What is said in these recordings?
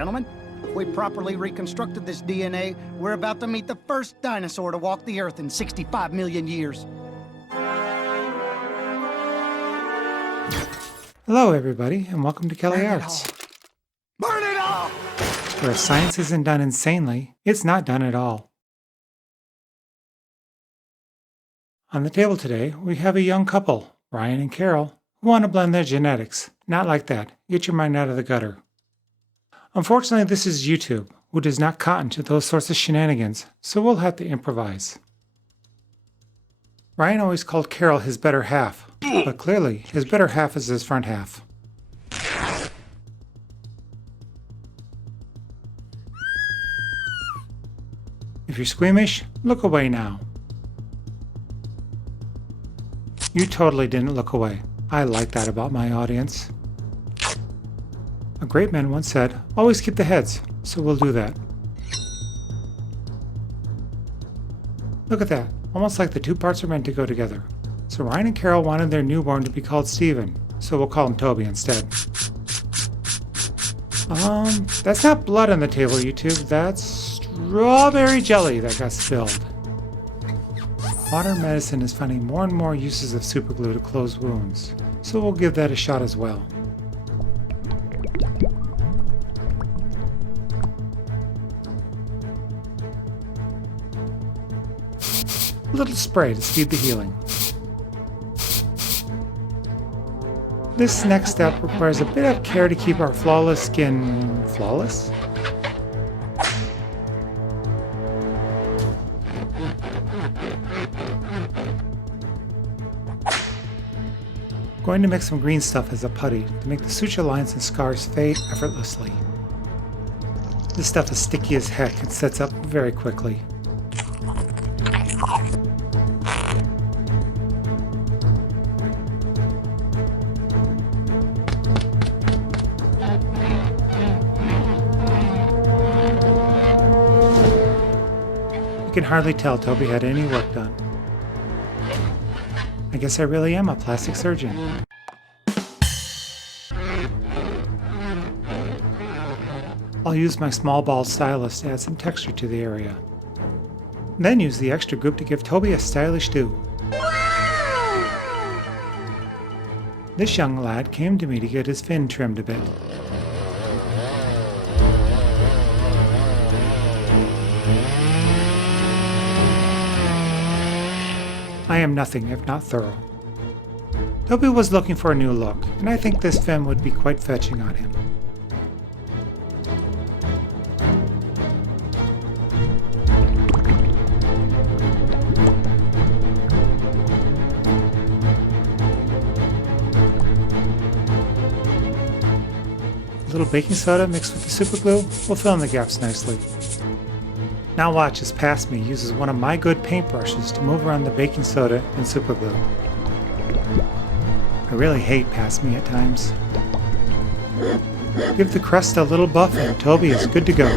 Gentlemen, if we properly reconstructed this DNA, we're about to meet the first dinosaur to walk the Earth in 65 million years. Hello, everybody, and welcome to Kelly Arts. Burn it all! Where science isn't done insanely, it's not done at all. On the table today, we have a young couple, Ryan and Carol, who want to blend their genetics. Not like that. Get your mind out of the gutter. Unfortunately, this is YouTube, who does not cotton to those sorts of shenanigans, so we'll have to improvise. Ryan always called Carol his better half, but clearly his better half is his front half. If you're squeamish, look away now. You totally didn't look away. I like that about my audience. A great man once said, always keep the heads, so we'll do that. Look at that, almost like the two parts are meant to go together. So Ryan and Carol wanted their newborn to be called Steven, so we'll call him Toby instead. That's not blood on the table, YouTube, that's strawberry jelly that got spilled. Modern medicine is finding more and more uses of superglue to close wounds, so we'll give that a shot as well. A little spray to speed the healing. This next step requires a bit of care to keep our flawless skin flawless. Going to mix some green stuff as a putty to make the suture lines and scars fade effortlessly. This stuff is sticky as heck and sets up very quickly. You can hardly tell Toby had any work done. I guess I really am a plastic surgeon. I'll use my small ball stylus to add some texture to the area. Then use the extra goop to give Toby a stylish do. This young lad came to me to get his fin trimmed a bit. I am nothing if not thorough. Toby was looking for a new look, and I think this fin would be quite fetching on him. A little baking soda mixed with the superglue will fill in the gaps nicely. Now watch as Past Me uses one of my good paintbrushes to move around the baking soda and superglue. I really hate Past Me at times. Give the crust a little buff and Toby is good to go.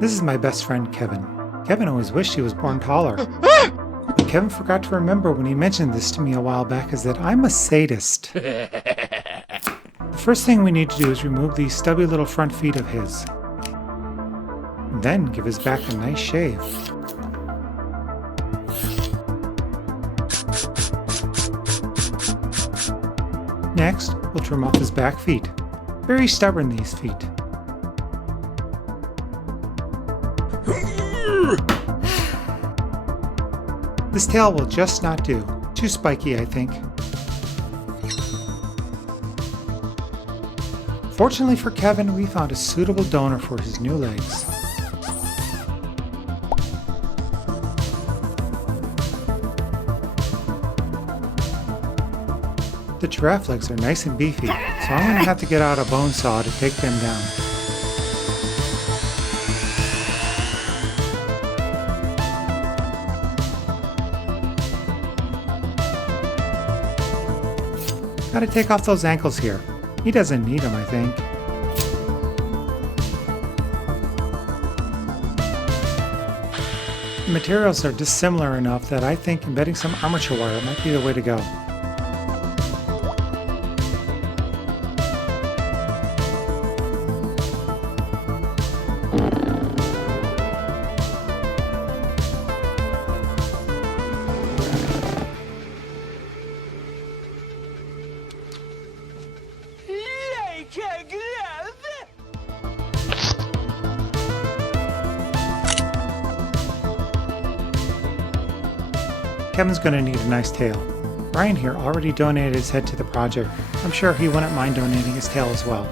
This is my best friend Kevin. Kevin always wished he was born taller. But Kevin forgot to remember when he mentioned this to me a while back is that I'm a sadist. The first thing we need to do is remove these stubby little front feet of his. And then give his back a nice shave. Next, we'll trim off his back feet. Very stubborn, these feet. This tail will just not do. Too spiky, I think. Fortunately for Kevin, we found a suitable donor for his new legs. The giraffe legs are nice and beefy, so I'm going to have to get out a bone saw to take them down. Gotta take off those ankles here. He doesn't need them, I think. The materials are dissimilar enough that I think embedding some armature wire might be the way to go. Kevin's gonna need a nice tail. Brian here already donated his head to the project. I'm sure he wouldn't mind donating his tail as well.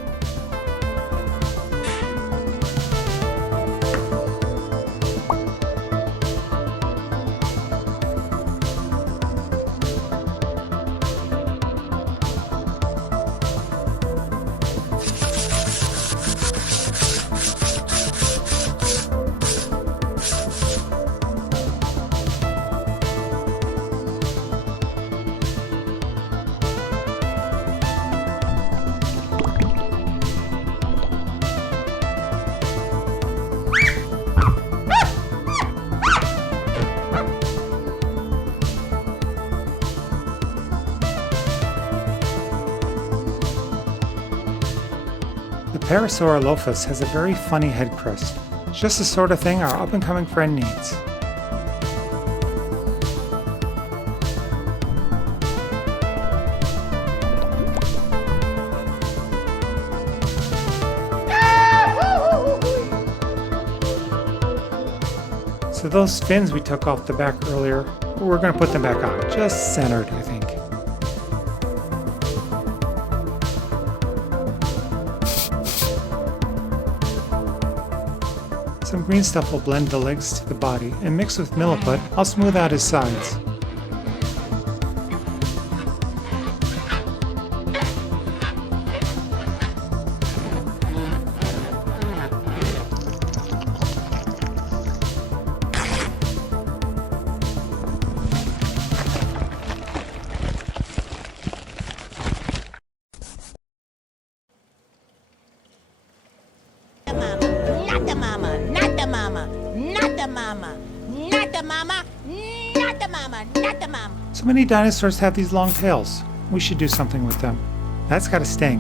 The Parasaurolophus has a very funny head crest. It's just the sort of thing our up-and-coming friend needs. So those fins we took off the back earlier, we're going to put them back on. Just centered, I think. Some green stuff will blend the legs to the body, and mixed with milliput, I'll smooth out his sides. So many dinosaurs have these long tails. We should do something with them. That's got a sting.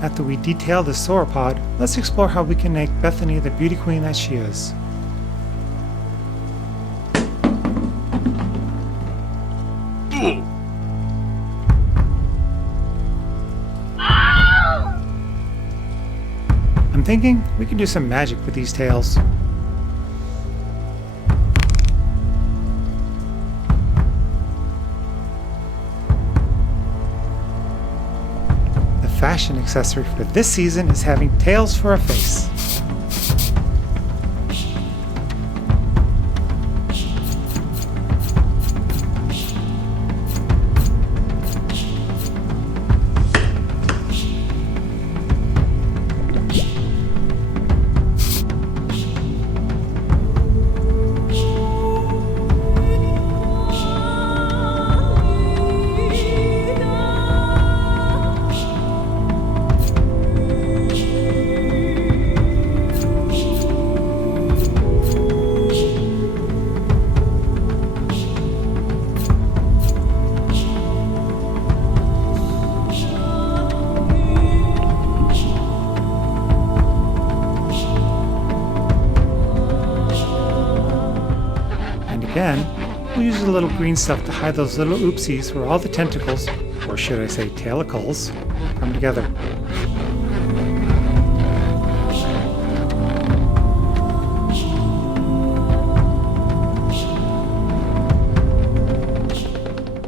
After we detail the sauropod, let's explore how we can make Bethany the beauty queen that she is. I'm thinking we can do some magic with these tails. The fashion accessory for this season is having tails for a face. Again, we'll use a little green stuff to hide those little oopsies where all the tentacles, or should I say tailicles, come together.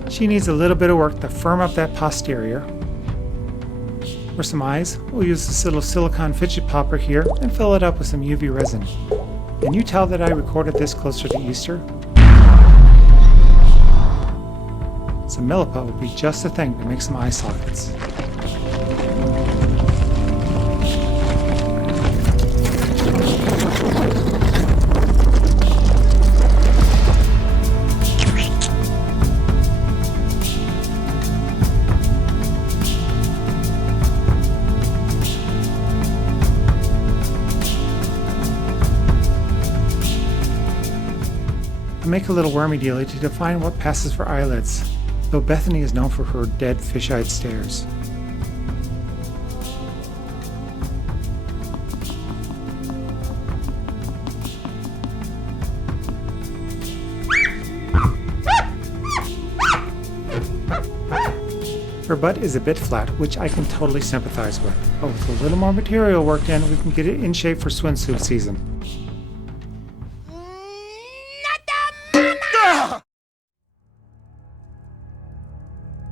She needs a little bit of work to firm up that posterior. For some eyes, we'll use this little silicone fidget popper here and fill it up with some UV resin. Can you tell that I recorded this closer to Easter? Some milliput would be just the thing to make some eye sockets. I make a little wormy dealy to define what passes for eyelids, though Bethany is known for her dead fish-eyed stares. Her butt is a bit flat, which I can totally sympathize with, but with a little more material worked in, we can get it in shape for swimsuit season.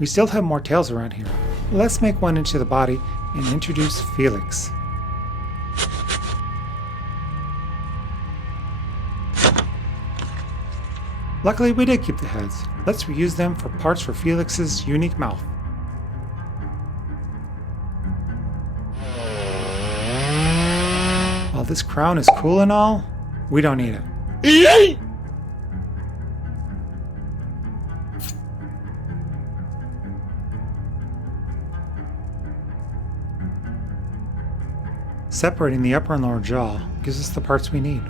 We still have more tails around here. Let's make one into the body and introduce Felix. Luckily, we did keep the heads. Let's reuse them for parts for Felix's unique mouth. While this crown is cool and all, we don't need it. Separating the upper and lower jaw gives us the parts we need.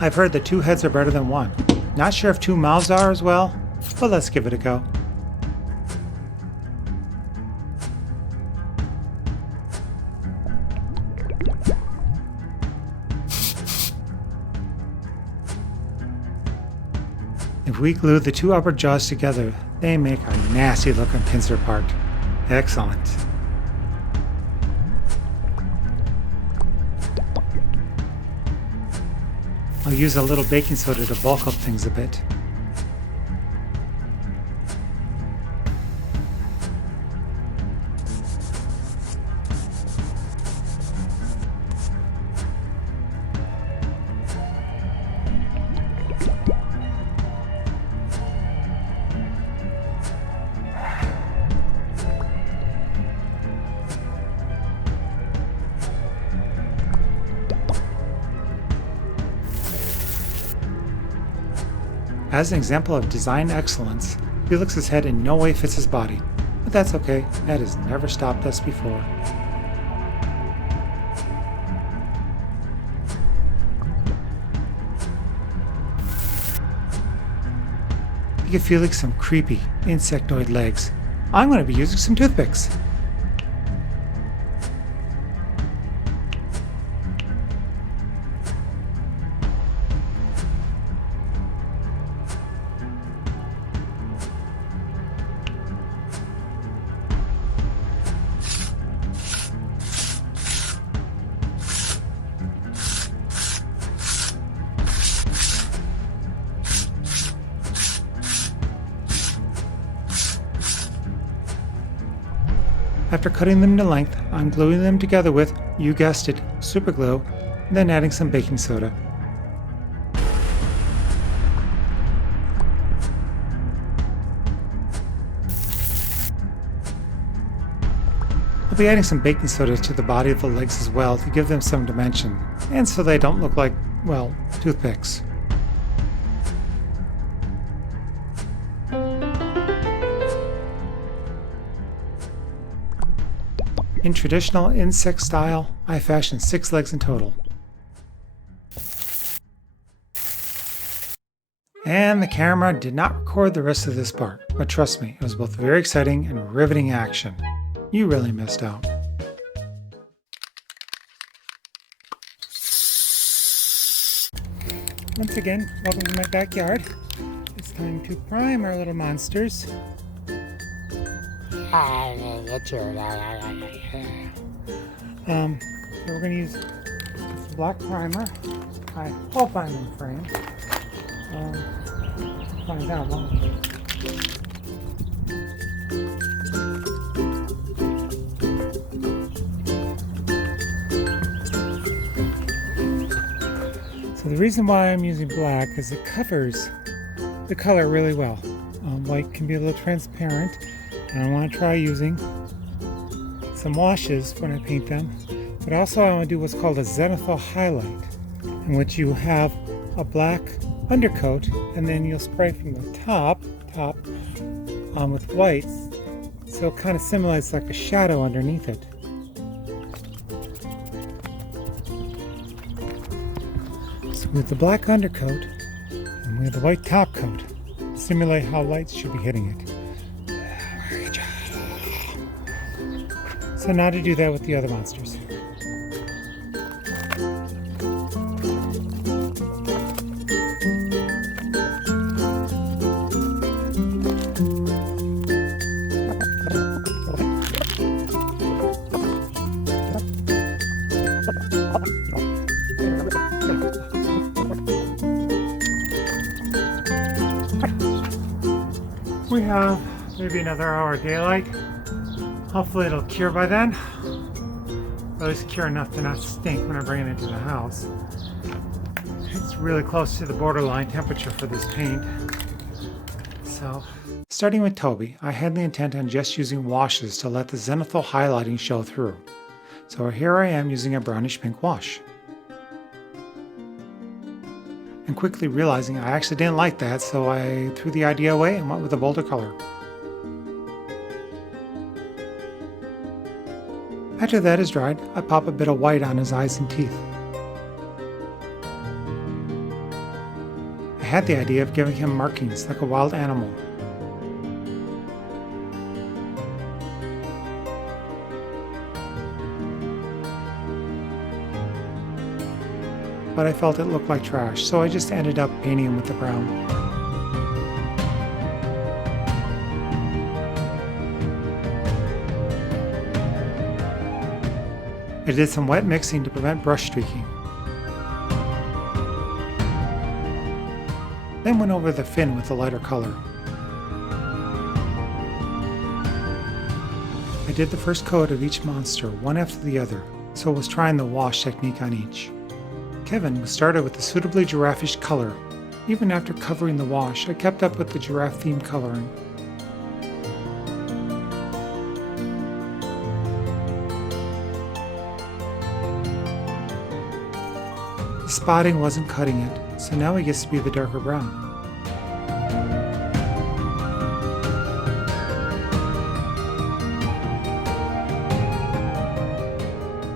I've heard that 2 heads are better than 1. Not sure if 2 mouths are as well, but let's give it a go. If we glue the 2 upper jaws together, they make a nasty looking pincer part. Excellent. I'll use a little baking soda to bulk up things a bit. As an example of design excellence, Felix's head in no way fits his body, but that's okay, that has never stopped us before. To give Felix some creepy insectoid legs, I'm going to be using some toothpicks. After cutting them to length, I'm gluing them together with, you guessed it, super glue, and then adding some baking soda. I'll be adding some baking soda to the body of the legs as well to give them some dimension, and so they don't look like, well, toothpicks. In traditional insect style, I fashioned 6 legs in total. And the camera did not record the rest of this part, but trust me, it was both very exciting and riveting action. You really missed out. Once again, welcome to my backyard. It's time to prime our little monsters. So we're going to use this black primer. I hope I'm in frame. Find out, won't we? So the reason why I'm using black is it covers the color really well. White can be a little transparent, and I want to try using some washes when I paint them, but also I want to do what's called a zenithal highlight, in which you have a black undercoat and then you'll spray from the top with white, so it kind of simulates like a shadow underneath it. So with the black undercoat and with the white top coat, simulate how lights should be hitting it. So now to do that with the other monsters. We have maybe another hour of daylight. Hopefully it'll cure by then. Or at least cure enough to not stink when I bring it into the house. It's really close to the borderline temperature for this paint. So, starting with Toby, I had the intent on just using washes to let the zenithal highlighting show through. So here I am using a brownish pink wash. And quickly realizing I actually didn't like that, so I threw the idea away and went with a bolder color. After that is dried, I pop a bit of white on his eyes and teeth. I had the idea of giving him markings like a wild animal. But I felt it looked like trash, so I just ended up painting him with the brown. I did some wet mixing to prevent brush streaking. Then went over the fin with a lighter color. I did the first coat of each monster, one after the other, so I was trying the wash technique on each. Kevin was started with a suitably giraffish color. Even after covering the wash, I kept up with the giraffe-themed coloring. The spotting wasn't cutting it, so now he gets to be the darker brown.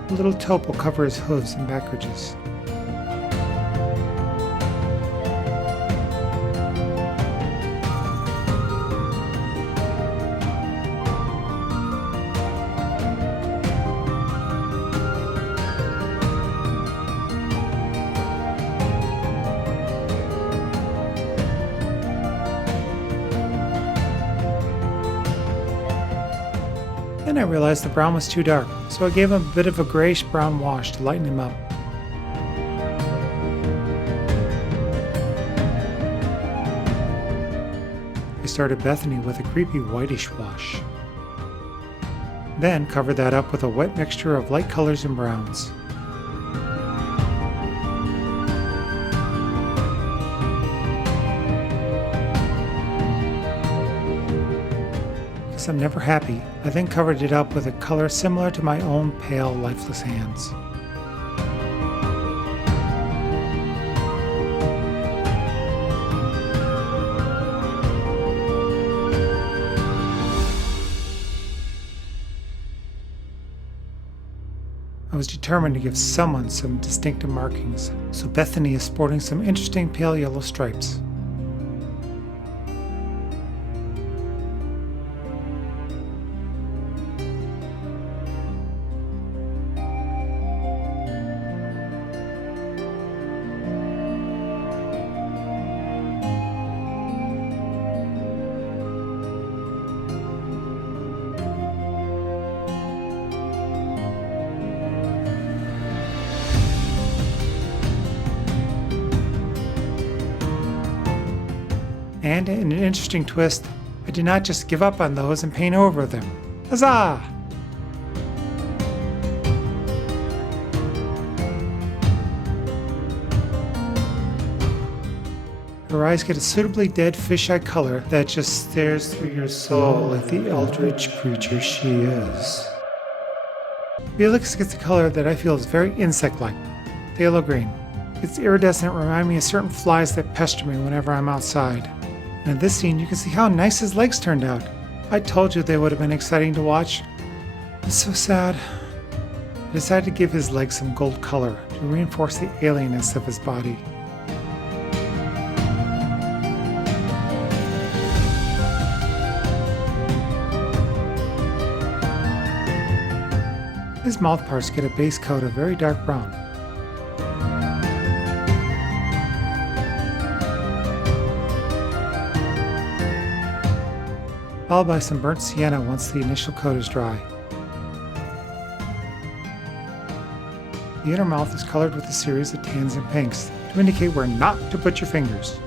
A little taupe will cover his hooves and back ridges. Then I realized the brown was too dark, so I gave him a bit of a grayish-brown wash to lighten him up. I started Bethany with a creepy whitish wash. Then covered that up with a wet mixture of light colors and browns. I'm never happy, I then covered it up with a color similar to my own pale, lifeless hands. I was determined to give someone some distinctive markings, so Bethany is sporting some interesting pale yellow stripes. And in an interesting twist, I did not just give up on those and paint over them. Huzzah! Her eyes get a suitably dead fish-eye color that just stares through your soul like the eldritch creature she is. Felix gets a color that I feel is very insect-like, phthalo green. Its iridescent remind me of certain flies that pester me whenever I'm outside. And in this scene, you can see how nice his legs turned out. I told you they would have been exciting to watch. It's so sad. I decided to give his legs some gold color to reinforce the alienness of his body. His mouth parts get a base coat of very dark brown. Followed by some burnt sienna once the initial coat is dry. The inner mouth is colored with a series of tans and pinks to indicate where not to put your fingers.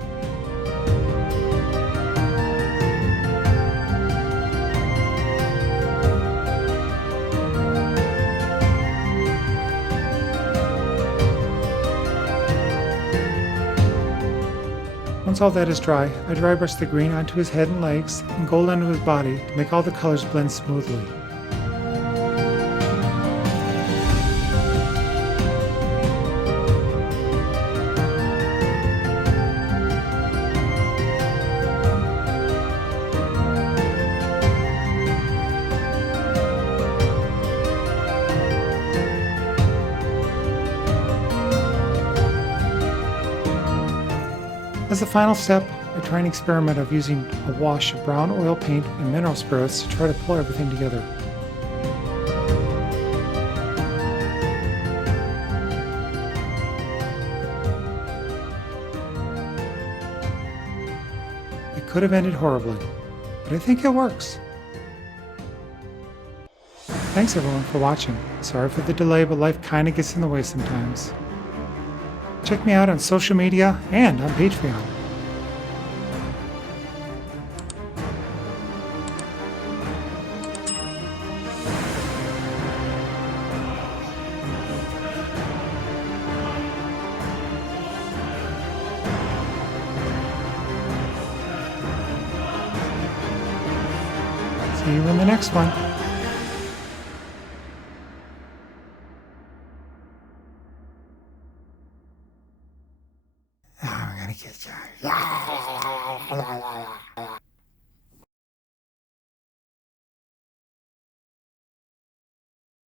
Once all that is dry, I dry brush the green onto his head and legs and gold onto his body to make all the colors blend smoothly. As the final step, I try an experiment of using a wash of brown oil paint and mineral spirits to try to pull everything together. It could have ended horribly, but I think it works. Thanks everyone for watching. Sorry for the delay, but life kinda gets in the way sometimes. Check me out on social media and on Patreon. See you in the next one. I'm gonna get you.